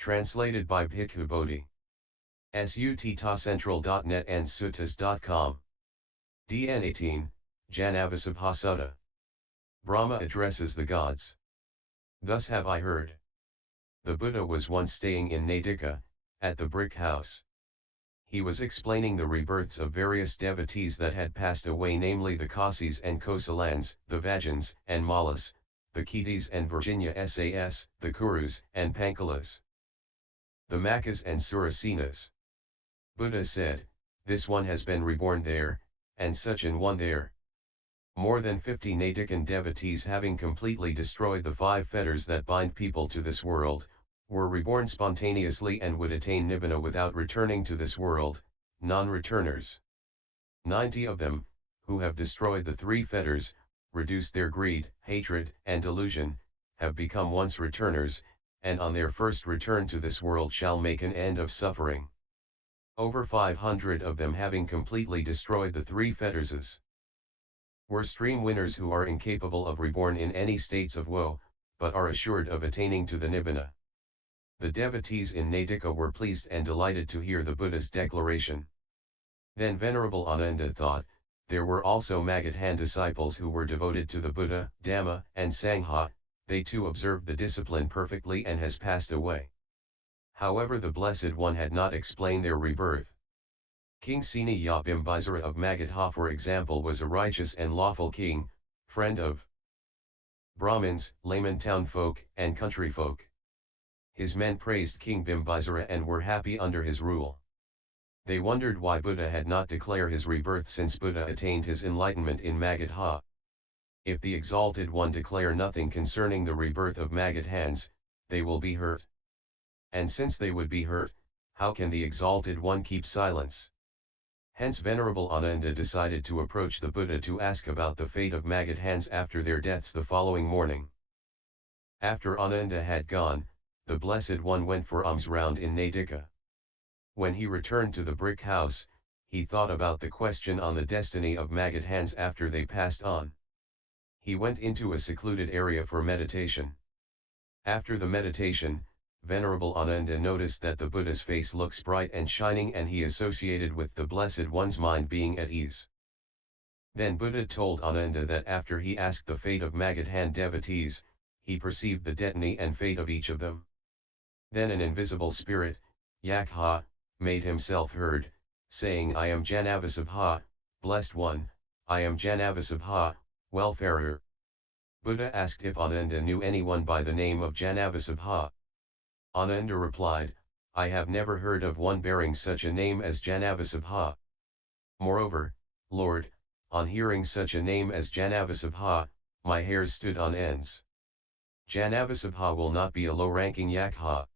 Translated by Bhikkhu Bodhi. Suttacentral.net and suttas.com. DN 18, Janavasabha Sutta. Brahma addresses the gods. Thus have I heard. The Buddha was once staying in Natika, at the brick house. He was explaining the rebirths of various devotees that had passed away, namely the Kasis and Kosalans, the Vajans and Mallas, the Ketis and Virginia Sas, the Kurus and Pankalas, the Makas and Surasenas. Buddha said, this one has been reborn there, and such an one there. More than 50 Natikan devotees, having completely destroyed the 5 fetters that bind people to this world, were reborn spontaneously and would attain Nibbana without returning to this world, non-returners. 90 of them, who have destroyed the 3 fetters, reduced their greed, hatred, and delusion, have become once returners, and on their first return to this world shall make an end of suffering. Over 500 of them, having completely destroyed the 3 fetterses, were stream winners who are incapable of reborn in any states of woe, but are assured of attaining to the Nibbana. The devotees in Natika were pleased and delighted to hear the Buddha's declaration. Then Venerable Ananda thought, there were also Magadhan disciples who were devoted to the Buddha, Dhamma, and Sangha. They too observed the discipline perfectly and has passed away. However, the Blessed One had not explained their rebirth. King Seniya Bimbisara of Magadha, for example, was a righteous and lawful king, friend of Brahmins, laymen, townfolk, and country folk. His men praised King Bimbisara and were happy under his rule. They wondered why Buddha had not declared his rebirth, since Buddha attained his enlightenment in Magadha. If the Exalted One declare nothing concerning the rebirth of Magadhans, they will be hurt. And since they would be hurt, how can the Exalted One keep silence? Hence Venerable Ananda decided to approach the Buddha to ask about the fate of Magadhans after their deaths the following morning. After Ananda had gone, the Blessed One went for alms round in Natika. When he returned to the brick house, he thought about the question on the destiny of Magadhans after they passed on. He went into a secluded area for meditation. After the meditation, Venerable Ananda noticed that the Buddha's face looks bright and shining, and he associated with the Blessed One's mind being at ease. Then Buddha told Ananda that after he asked the fate of Magadhan devotees, he perceived the destiny and fate of each of them. Then an invisible spirit, Yakha, made himself heard, saying, I am Janavasabha, Blessed One, I am Janavasabha, Welfarer. Buddha asked if Ananda knew anyone by the name of Janavasabha. Ananda replied, I have never heard of one bearing such a name as Janavasabha. Moreover, Lord, on hearing such a name as Janavasabha, my hairs stood on ends. Janavasabha will not be a low-ranking Yakha.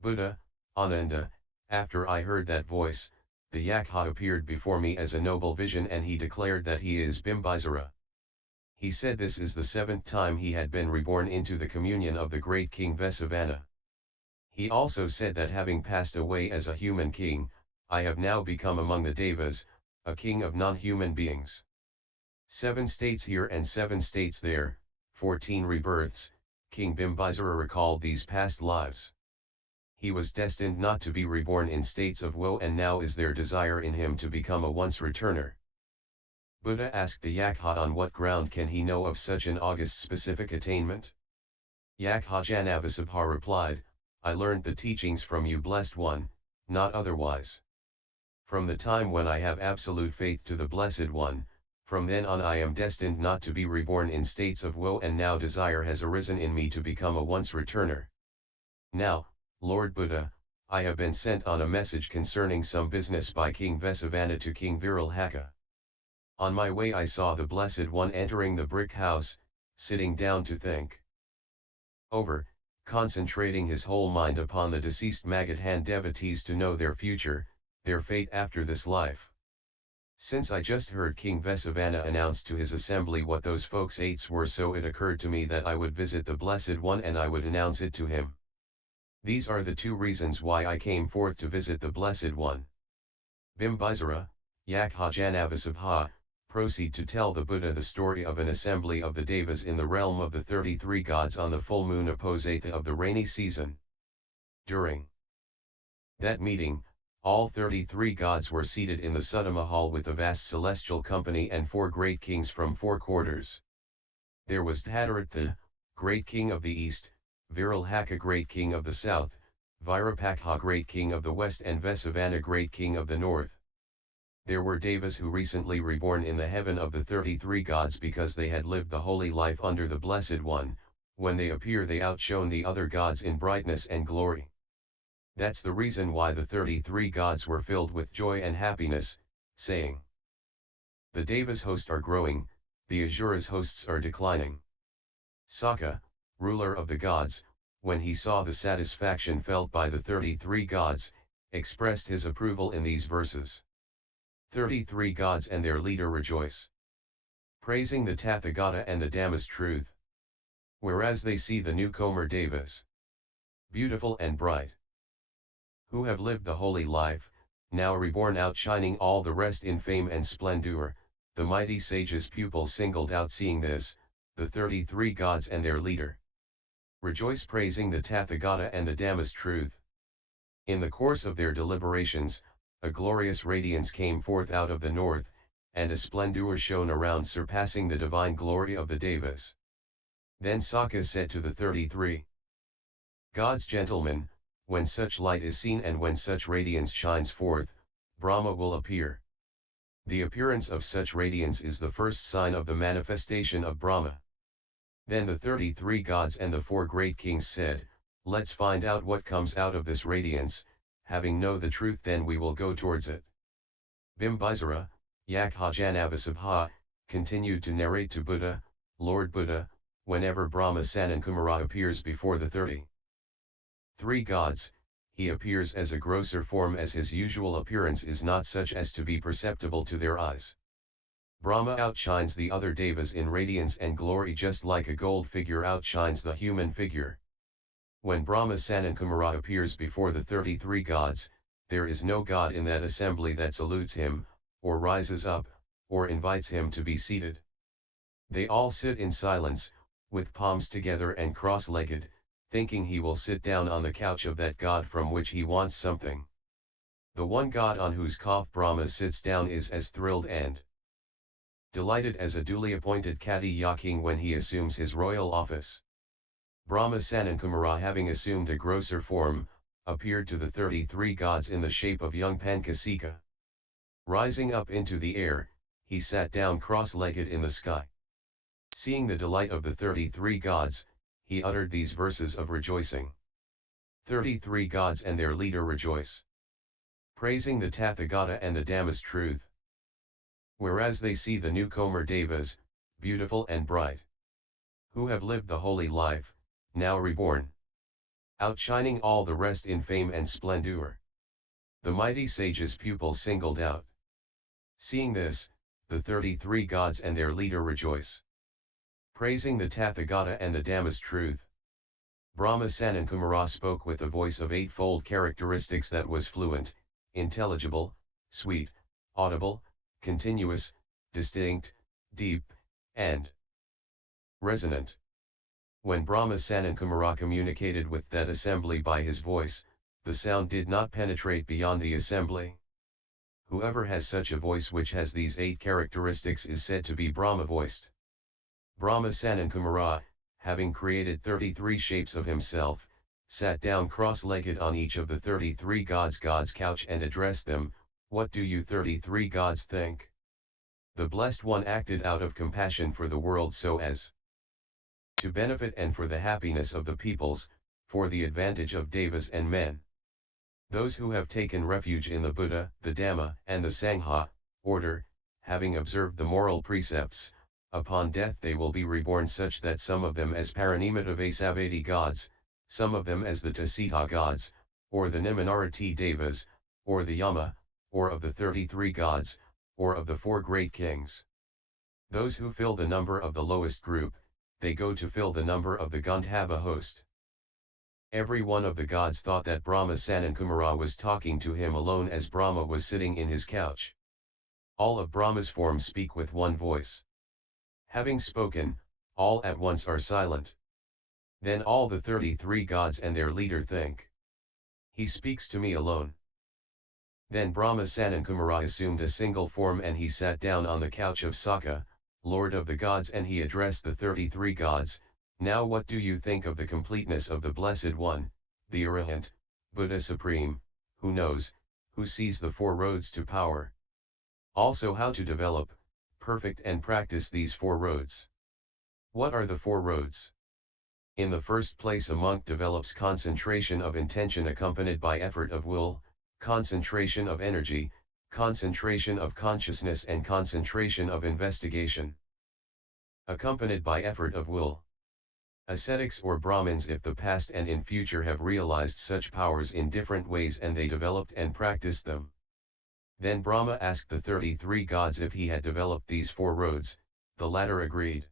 Buddha, Ananda, after I heard that voice, the Yakha appeared before me as a noble vision, and he declared that he is Bimbisara. He said this is the 7th time he had been reborn into the communion of the Great King Vessavana. He also said that having passed away as a human king, I have now become among the Devas, a king of non-human beings. 7 states here and 7 states there, 14 rebirths. King Bimbisara recalled these past lives. He was destined not to be reborn in states of woe, and now is there desire in him to become a once returner. Buddha asked the Yakha on what ground can he know of such an august specific attainment. Yakha Janavasabha replied, I learned the teachings from you, Blessed One, not otherwise. From the time when I have absolute faith to the Blessed One, from then on I am destined not to be reborn in states of woe, and now desire has arisen in me to become a once returner. Now, Lord Buddha, I have been sent on a message concerning some business by King Vessavana to King Viral. On my way I saw the Blessed One entering the brick house, sitting down to think over, concentrating his whole mind upon the deceased Magadhan devotees to know their future, their fate after this life. Since I just heard King Vessavana announce to his assembly what those folks' fates were, so it occurred to me that I would visit the Blessed One and I would announce it to him. These are the 2 reasons why I came forth to visit the Blessed One. Bimbisara, Yakha Janavasabha, proceed to tell the Buddha the story of an assembly of the Devas in the realm of the 33 gods on the full moon Aposatha of the rainy season. During that meeting, all 33 gods were seated in the Sutta Mahal with a vast celestial company and 4 great kings from 4 quarters. There was Dhataratha, great king of the east, Viralhaka great king of the south, Virapakha great king of the west and Vessavana great king of the north. There were devas who recently reborn in the heaven of the 33 gods because they had lived the holy life under the Blessed One. When they appear they outshone the other gods in brightness and glory. That's the reason why the 33 gods were filled with joy and happiness, saying, "The Devas' hosts are growing, the Asura's hosts are declining." Sakka, ruler of the gods, when he saw the satisfaction felt by the 33 gods, expressed his approval in these verses. 33 gods and their leader rejoice, praising the Tathagata and the Dhamma's truth. Whereas they see the newcomer Devas, beautiful and bright, who have lived the holy life, now reborn outshining all the rest in fame and splendor, the mighty sage's pupils singled out seeing this, the 33 gods and their leader rejoice praising the Tathagata and the Dhamma's truth. In the course of their deliberations, a glorious radiance came forth out of the north, and a splendor shone around surpassing the divine glory of the Devas. Then Sakka said to the 33 gods, "Gentlemen, when such light is seen and when such radiance shines forth, Brahma will appear. The appearance of such radiance is the first sign of the manifestation of Brahma." Then the 33 gods and the 4 great kings said, "Let's find out what comes out of this radiance, having know the truth then we will go towards it." Bimbisara, Yakha Janavasabha, continued to narrate to Buddha, "Lord Buddha, whenever Brahma Sanankumara appears before the 33 gods, he appears as a grosser form as his usual appearance is not such as to be perceptible to their eyes. Brahma outshines the other devas in radiance and glory just like a gold figure outshines the human figure. When Brahma Sanankumara appears before the 33 gods, there is no god in that assembly that salutes him, or rises up, or invites him to be seated. They all sit in silence, with palms together and cross-legged, thinking he will sit down on the couch of that god from which he wants something. The one god on whose calf Brahma sits down is as thrilled and delighted as a duly appointed Katiya king when he assumes his royal office. Brahma Sanankumara, having assumed a grosser form, appeared to the 33 gods in the shape of young Pankasika. Rising up into the air, he sat down cross-legged in the sky. Seeing the delight of the 33 gods, he uttered these verses of rejoicing. 33 gods and their leader rejoice, praising the Tathagata and the Dhamma's truth. Whereas they see the newcomer Devas, beautiful and bright, who have lived the holy life, now reborn, outshining all the rest in fame and splendor. The mighty sage's pupils singled out. Seeing this, the 33 gods and their leader rejoice, praising the Tathagata and the Dhamma's truth. Brahma Sanankumara spoke with a voice of 8-fold characteristics that was fluent, intelligible, sweet, audible, continuous, distinct, deep, and resonant. When Brahma Sanankumara communicated with that assembly by his voice, the sound did not penetrate beyond the assembly. Whoever has such a voice which has these 8 characteristics is said to be Brahma-voiced. Brahma Sanankumara, having created 33 shapes of himself, sat down cross-legged on each of the 33 gods' couch and addressed them, "What do you 33 gods think?" The Blessed One acted out of compassion for the world so as to benefit and for the happiness of the peoples, for the advantage of devas and men. Those who have taken refuge in the Buddha, the Dhamma, and the Sangha, order, having observed the moral precepts, upon death they will be reborn such that some of them as Paranimata Vasavadi gods, some of them as the Tasita gods, or the Nimanarati Devas, or the Yama, or of the 33 gods, or of the 4 great kings. Those who fill the number of the lowest group, they go to fill the number of the Gandhava host. Every one of the gods thought that Brahma Sanankumara was talking to him alone as Brahma was sitting in his couch. All of Brahma's forms speak with one voice. Having spoken, all at once are silent. Then all the 33 gods and their leader think, He speaks to me alone. Then Brahma Sanankumara assumed a single form and he sat down on the couch of Sakka, Lord of the gods, and he addressed the 33 gods. Now what do you think of the completeness of the Blessed One, the Arahant, Buddha Supreme, who knows, who sees the four roads to power? Also how to develop, perfect and practice these four roads. What are the four roads? In the first place, a monk develops concentration of intention accompanied by effort of will, concentration of energy, concentration of consciousness and concentration of investigation. Accompanied by effort of will. Ascetics or Brahmins, if the past and in future, have realized such powers in different ways and they developed and practiced them. Then Brahma asked the 33 gods if he had developed these four roads. The latter agreed.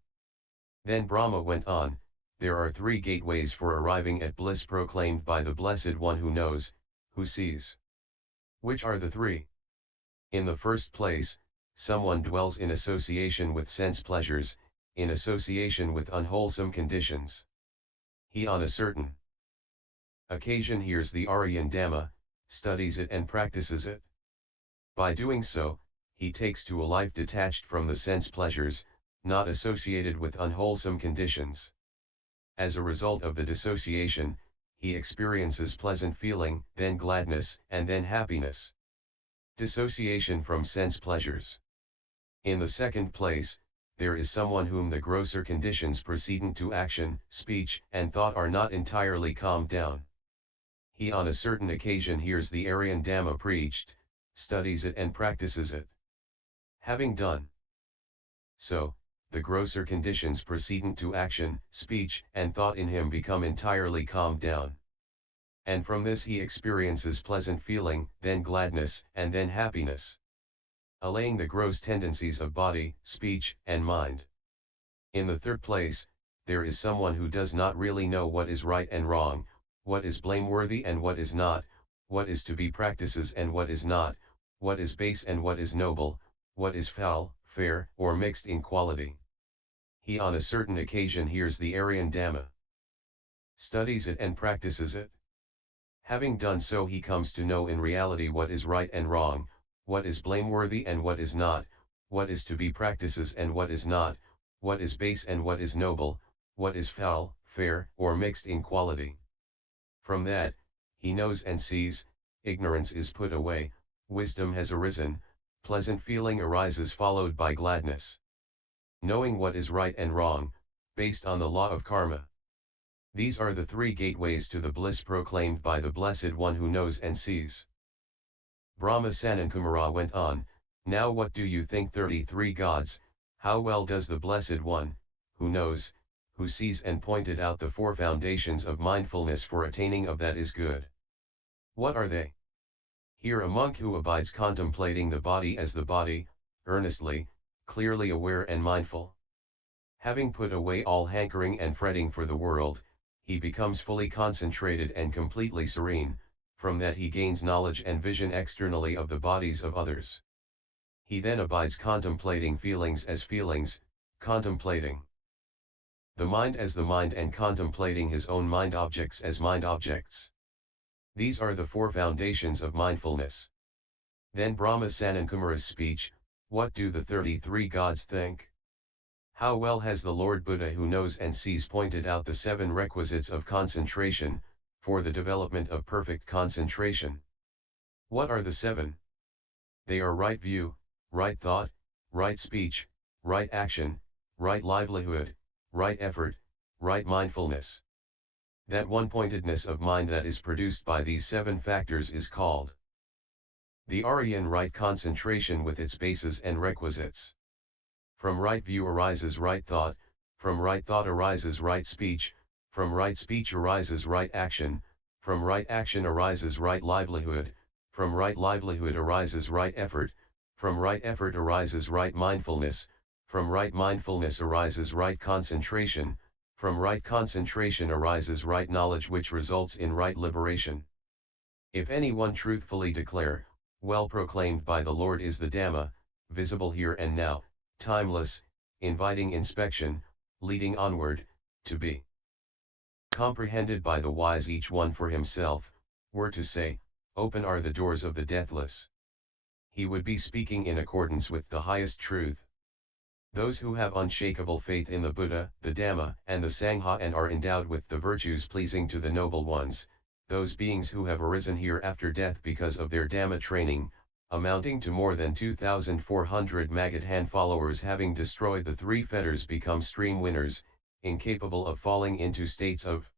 Then Brahma went on, there are three gateways for arriving at bliss proclaimed by the Blessed One who knows, who sees. Which are the three? In the first place, someone dwells in association with sense pleasures, in association with unwholesome conditions. He on a certain occasion hears the Aryan Dhamma, studies it and practices it. By doing so, he takes to a life detached from the sense pleasures, not associated with unwholesome conditions. As a result of the dissociation, he experiences pleasant feeling, then gladness, and then happiness. Dissociation from sense pleasures. In the second place, there is someone whom the grosser conditions precedent to action, speech, and thought are not entirely calmed down. He on a certain occasion hears the Aryan Dhamma preached, studies it and practices it. Having done so, the grosser conditions precedent to action, speech, and thought in him become entirely calmed down. And from this he experiences pleasant feeling, then gladness, and then happiness. Allaying the gross tendencies of body, speech, and mind. In the third place, there is someone who does not really know what is right and wrong, what is blameworthy and what is not, what is to be practices and what is not, what is base and what is noble, what is foul, fair, or mixed in quality. He on a certain occasion hears the Aryan Dhamma, studies it and practices it. Having done so, he comes to know in reality what is right and wrong, what is blameworthy and what is not, what is to be practices and what is not, what is base and what is noble, what is foul, fair, or mixed in quality. From that, he knows and sees, ignorance is put away, wisdom has arisen, pleasant feeling arises followed by gladness. Knowing what is right and wrong, based on the law of karma. These are the three gateways to the bliss proclaimed by the Blessed One who knows and sees. Brahma Sanankumara went on, now what do you think 33 gods, how well does the Blessed One, who knows, who sees and pointed out the four foundations of mindfulness for attaining of that is good. What are they? Here a monk who abides contemplating the body as the body, earnestly, clearly aware and mindful. Having put away all hankering and fretting for the world, he becomes fully concentrated and completely serene. From that he gains knowledge and vision externally of the bodies of others. He then abides contemplating feelings as feelings, contemplating the mind as the mind and contemplating his own mind objects as mind objects. These are the four foundations of mindfulness. Then Brahma Sanankumara's speech, what do the 33 gods think? How well has the Lord Buddha who knows and sees pointed out the 7 requisites of concentration, for the development of perfect concentration. What are the 7? They are right view, right thought, right speech, right action, right livelihood, right effort, right mindfulness. That one-pointedness of mind that is produced by these 7 factors is called the Aryan right concentration with its bases and requisites. From right view arises right thought, from right thought arises right speech, from right speech arises right action, from right action arises right livelihood, from right livelihood arises right effort, from right effort arises right mindfulness, from right mindfulness arises right concentration, from right concentration arises right knowledge which results in right liberation. If anyone truthfully declare, well proclaimed by the Lord is the Dhamma, visible here and now, timeless, inviting inspection, leading onward, to be comprehended by the wise each one for himself, were to say, "Open are the doors of the deathless," he would be speaking in accordance with the highest truth. Those who have unshakable faith in the Buddha, the Dhamma, and the Sangha and are endowed with the virtues pleasing to the noble ones, those beings who have arisen here after death because of their Dhamma training, amounting to more than 2,400 Magadhan followers having destroyed the three fetters, become stream winners, incapable of falling into states of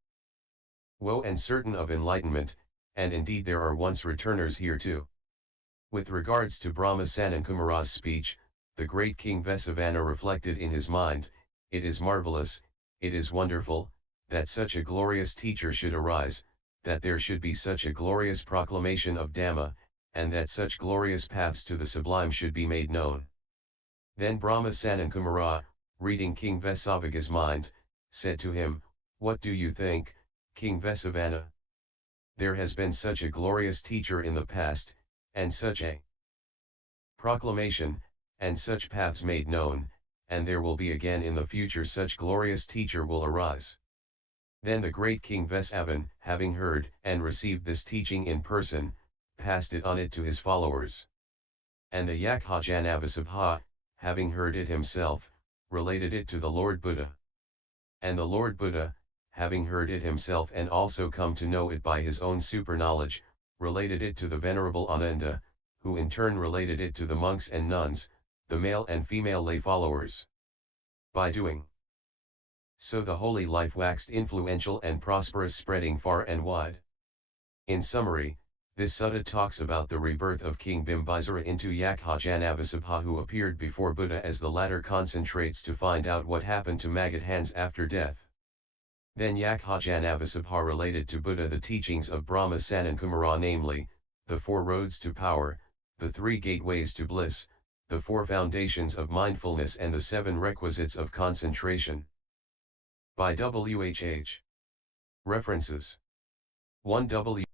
woe and certain of enlightenment, and indeed there are once returners here too. With regards to Brahma Sanankumara's speech, the great King Vessavana reflected in his mind, "It is marvelous, it is wonderful, that such a glorious teacher should arise, that there should be such a glorious proclamation of Dhamma, and that such glorious paths to the sublime should be made known." Then Brahma Sanankumara, reading King Vessavaga's mind, said to him, "What do you think, King Vessavana? There has been such a glorious teacher in the past, and such a proclamation, and such paths made known, and there will be again in the future such glorious teacher will arise." Then the great King Vessavana, having heard and received this teaching in person, passed it on to his followers. And the Yakha Janavasabha, having heard it himself, related it to the Lord Buddha. And the Lord Buddha, having heard it himself and also come to know it by his own super-knowledge, related it to the Venerable Ananda, who in turn related it to the monks and nuns, the male and female lay followers. By doing so the holy life waxed influential and prosperous, spreading far and wide. In summary, this sutta talks about the rebirth of King Bimbisara into Yakha Janavasabha, who appeared before Buddha, as the latter concentrates to find out what happened to Magadhans after death. Then Yakha Janavasabha related to Buddha the teachings of Brahma Sanankumara, namely, the four roads to power, the three gateways to bliss, the four foundations of mindfulness, and the seven requisites of concentration. By WHH. References. 1.